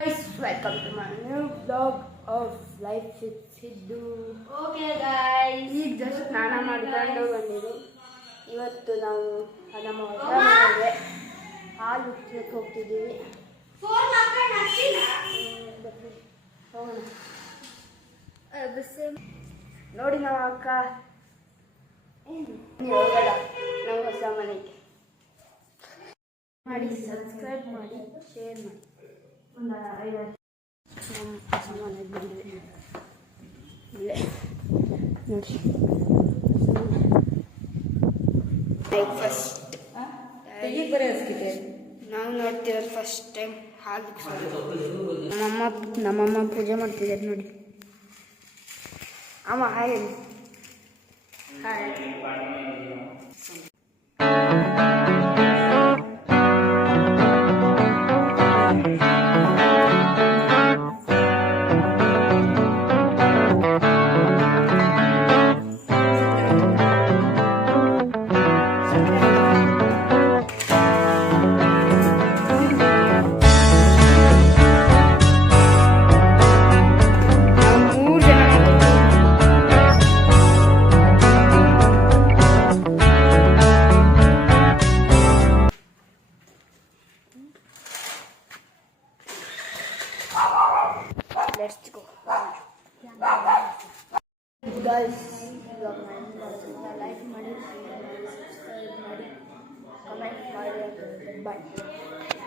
Guys, welcome to my new vlog of life with Siddu. Okay guys. ಈಗ just ಸ್ನಾನ ಮಾಡ್ಕೊಂಡು ಬಂದಿದ್ದು. ಇವತ್ತು ನಾವು ನಮ್ಮ ಹೊಸ ಮನೆಗೆ ಹಾಲು ಉಚ್ಚಕ್ಕೆ ಹೋಗ್ತಿದ್ದೀವಿ. ಹೋಗೋಣ. ನೋಡಿ ನಾವು ಅಕ್ಕ ಹೋಗಲ್ಲ ನಾವು ಹೊಸ ಮನೆಗೆ. ಮಾಡಿ ಸಬ್ಸ್ಕ್ರೈಬ್ ಮಾಡಿ ಶೇರ್ ಮಾಡಿ. ಸಾಮಾನ್ಯ ಬಂದಿದೆ ಇಲ್ಲೇ ನೋಡಿ. ಬ್ರೇಕ್ಫಾಸ್ಟ್ ನಾವು ನೋಡ್ತಿರೋದು ಫಸ್ಟ್ ಟೈಮ್ ಹಾಲು ನಮ್ಮಮ್ಮ ಪೂಜೆ ಮಾಡ್ತಿದ್ದಾರೆ ನೋಡಿ. ಅಮ್ಮ hi hi. Let's go. Guys, like ಮಾಡಿ, subscribe ಮಾಡಿ, comment ಮಾಡಿ. Bye.